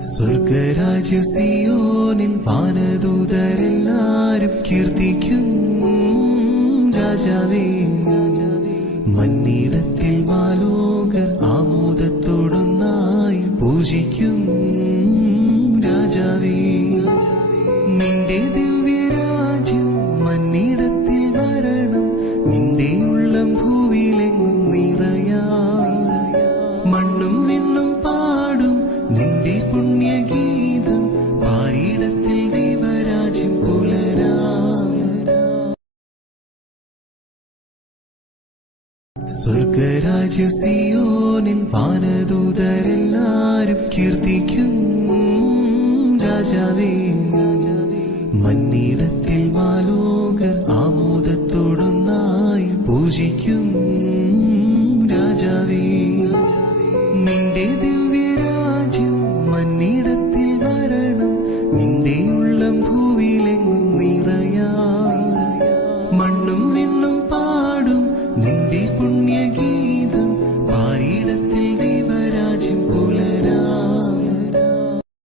സ്വർഗരാജ്യ സിയോനിൽ വാനദൂതരെല്ലാരും കീർത്തിക്കും രാജാവേ. മന്നിടത്തിൽ മാലോകർ ആമോദത്തോടൊന്നായി പൂജിക്കും രാജാവേ. നിന്റെ ദിവ്യരാജ്യം മന്നിടത്തിൽ വരണം, നിന്റെ ഉള്ളം ഭൂവിലെങ്ങും നിറയാ. മണ്ണും വിണ്ണും പാടും നിന്റെ പുണ്യഗീതം, പാരിടത്തിൽ ദൈവരാജ്യം പുലരാ. സ്വർഗരാജ്യ സിയോനിൽ വാനദൂതരെല്ലാരും കീർത്തിക്കും രാജാവേ. മന്നിടത്തിൽ മാലോകർ ആമോദത്തോടൊന്നായി പൂജിക്കും